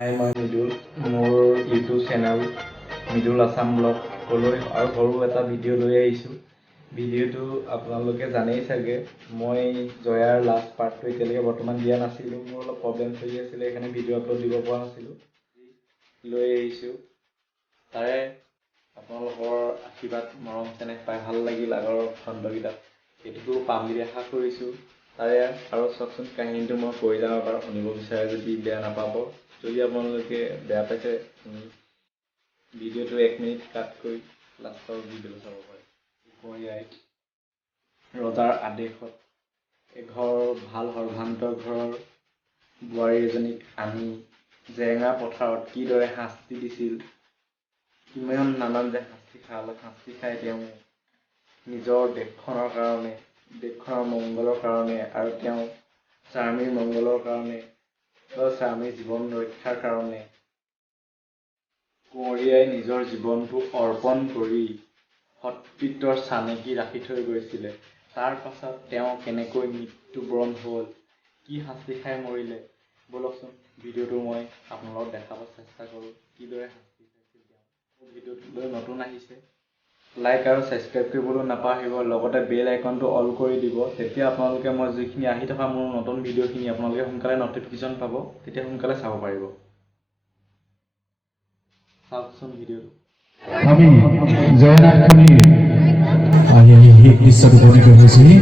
হাই মই মৃদুল মোৰ YouTube channel Mridul Assam ব্লগলৈ আৰু সৰু এটা ভিডিঅ' লৈ আহিছোঁ। ভিডিঅ'টো আপোনালোকে জানেই চাগে, মই জয়াৰ লাষ্ট পাৰ্টটো এতিয়ালৈকে বৰ্তমান দিয়া নাছিলোঁ। মোৰ অলপ প্ৰব্লেম চলি আছিলে, সেইকাৰণে ভিডিঅ' আপলোড দিব পৰা নাছিলোঁ। লৈ আহিছোঁ, তাৰে আপোনালোকৰ আশীৰ্বাদ মৰম চেনেহ পাই ভাল লাগিল। আগৰ খণ্ডকেইটাত এইটোতো পাম বুলি আশা কৰিছোঁ। তাৰে আৰু চাওকচোন, কাহিনীটো মই কৈ যাওঁ এবাৰ, শুনিব বিচাৰে যদি বেয়া নাপাব। যদি আপোনালোকে বেয়া পাইছে, ভিডিঅ'টো 1 মিনিট কাট কৰি লাষ্টৰ ভিডিঅ'টো চাব পাৰে। কোঁৱৰীয়াই ৰজাৰ আদেশত এঘৰ ভাল সৰ্বান্ত ঘৰৰ বোৱাৰী এজনীক আনি জেৰেঙা পথাৰত কিদৰে শাস্তি দিছিল, কিমান নানান যে শাস্তি খাই তেওঁ নিজৰ দেশখনৰ কাৰণে, দেশখনৰ মংগলৰ কাৰণে আৰু তেওঁ স্বামীৰ মংগলৰ কাৰণে, স্বামীৰ জীৱন ৰক্ষাৰ কাৰণে কোঁৱৰীয়াই নিজৰ জীৱনটো অৰ্পণ কৰি সৎপিত্ৰৰ চানেকি ৰাখি থৈ গৈছিলে। তাৰ পাছত তেওঁ কেনেকৈ মৃত্যুবৰণ হ'ল, কি শাস্তি খাই মৰিলে, ব'লকচোন ভিডিঅ'টো মই আপোনালোকক দেখাব চেষ্টা কৰোঁ কিদৰে শাস্তি খাইছিল তেওঁ। ভিডিঅ'টোলৈ নতুন আহিছে, লাইক আৰু ছাবস্ক্ৰাইব কৰিবলৈ নাপাহৰিব, লগতে বেল আইকনটো অল কৰি দিব। তেতিয়া আপোনালোকে মই যিখিনি আহি থকা মোৰ নতুন ভিডিঅ'খিনি আপোনালোকে সোনকালে নটিফিকেশ্যন পাব, তেতিয়া সোনকালে চাব পাৰিব। চাওকচোন ভিডিঅ'টো। আমি জয়নাথখনিৰ আহি শেষ দৃশ্যত উপনীত হৈছোহি।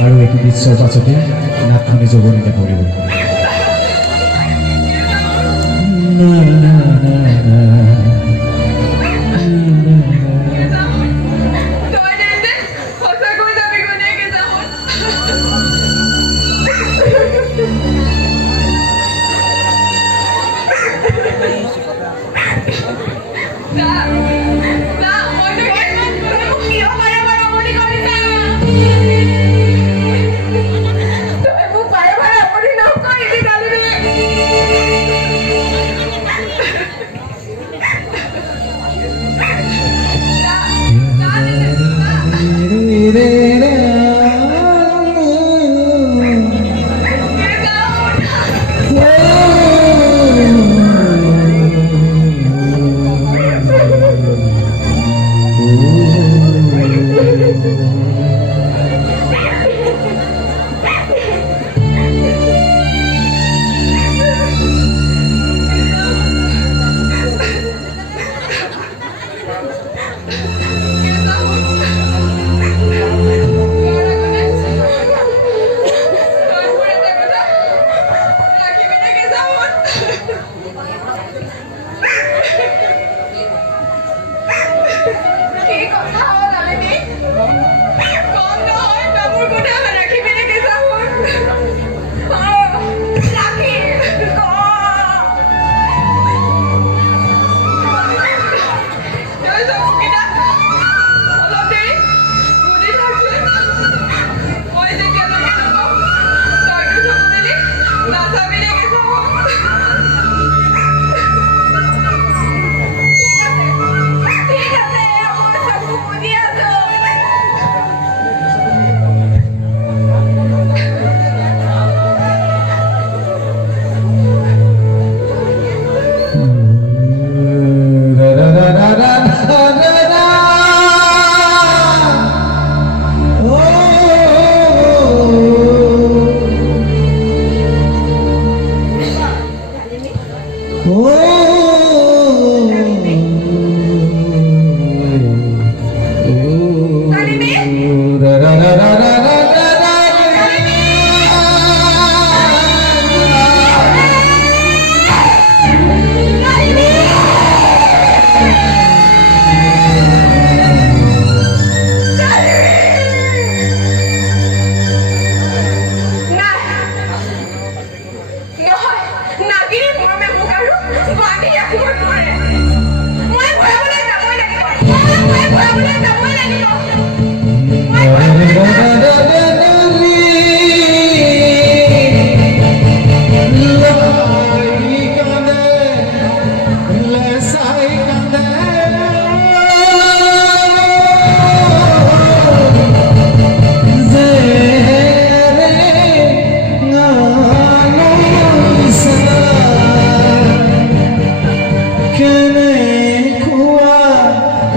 আৰু এইটো দৃশ্যৰ পাছতে নাটখনি যৌৱনীতে পৰিব।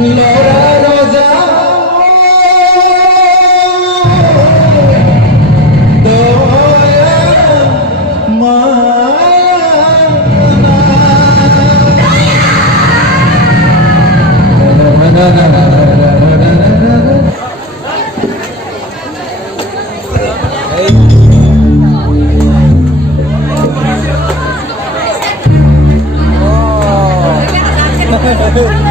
লৰা ৰজা দয়া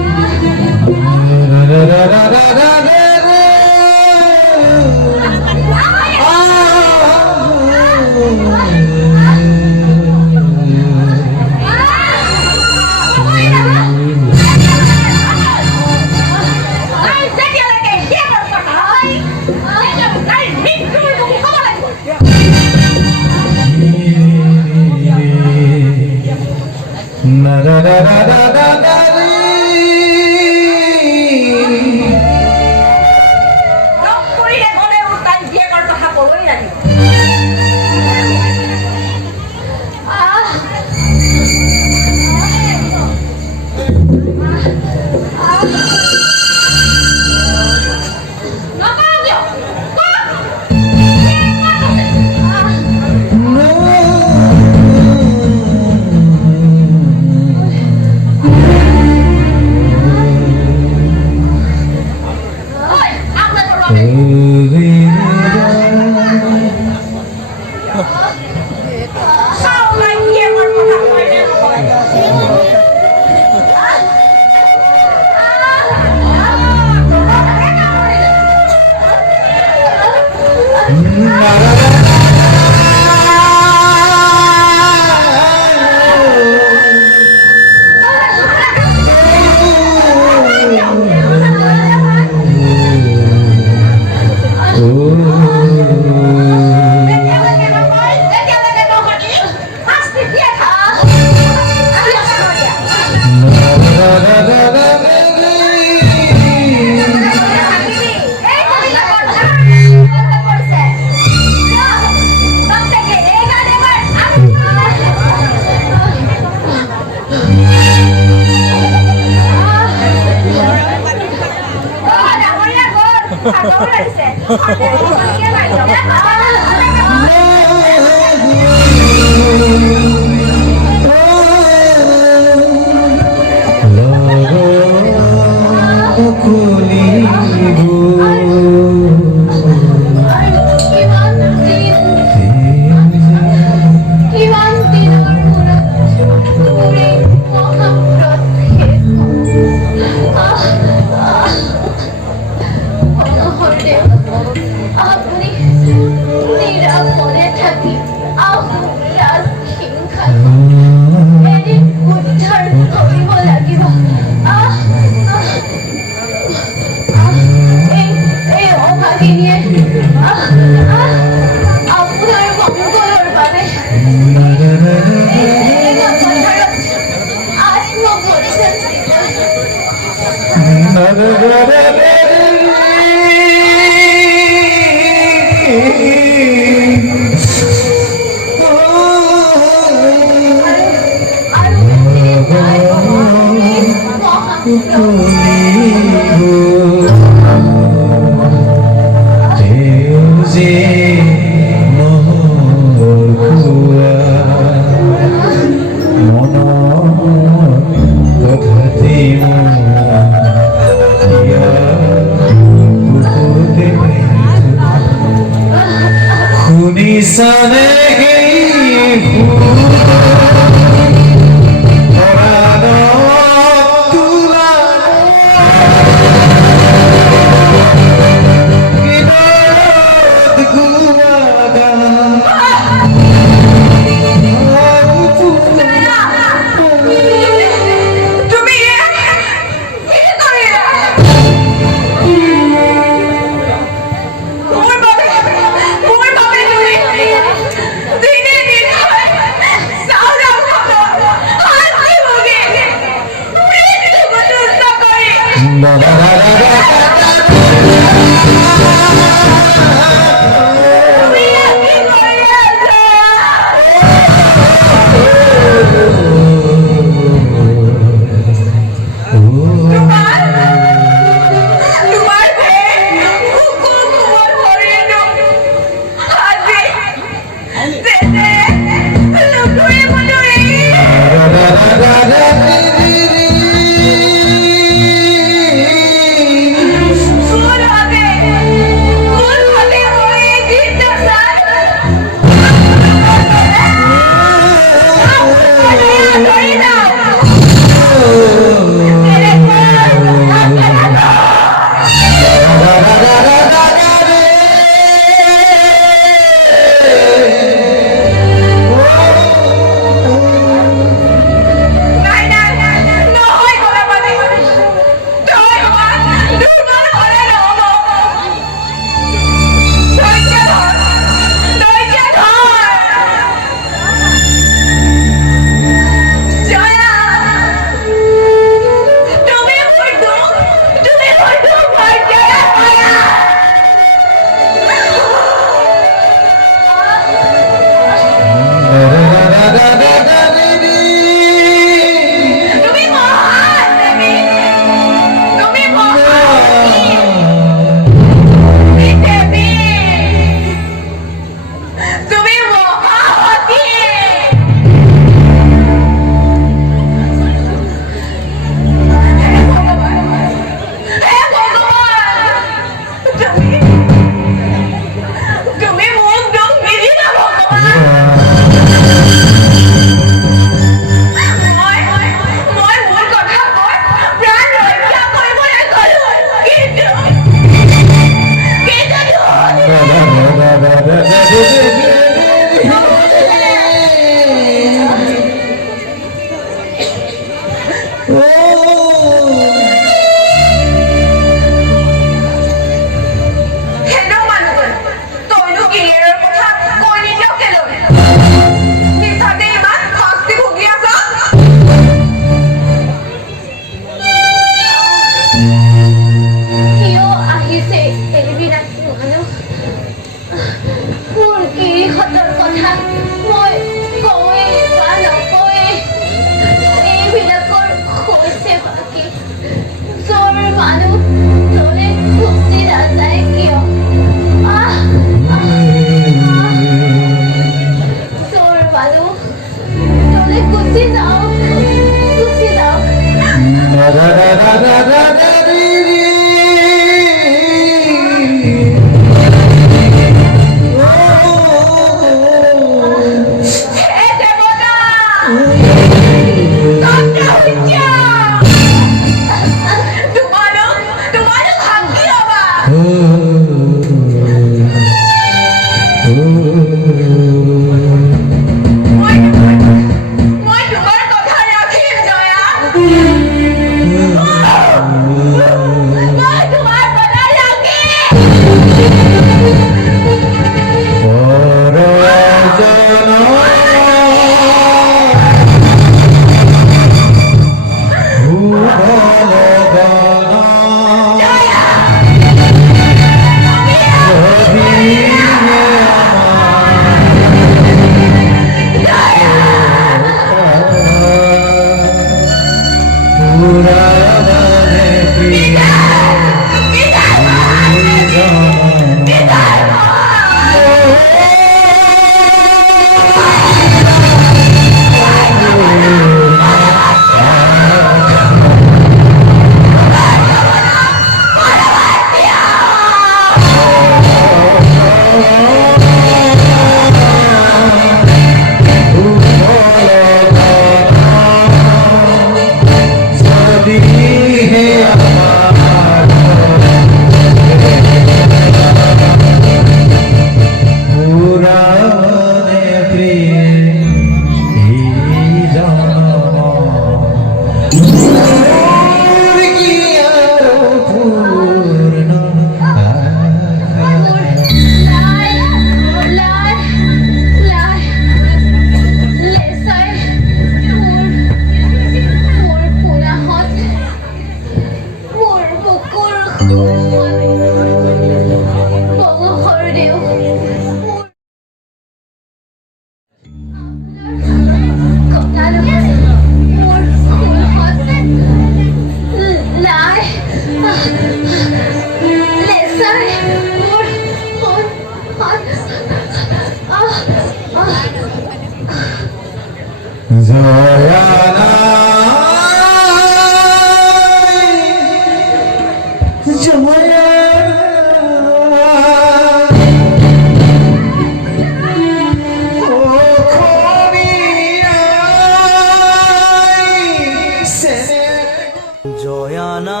জয়ানা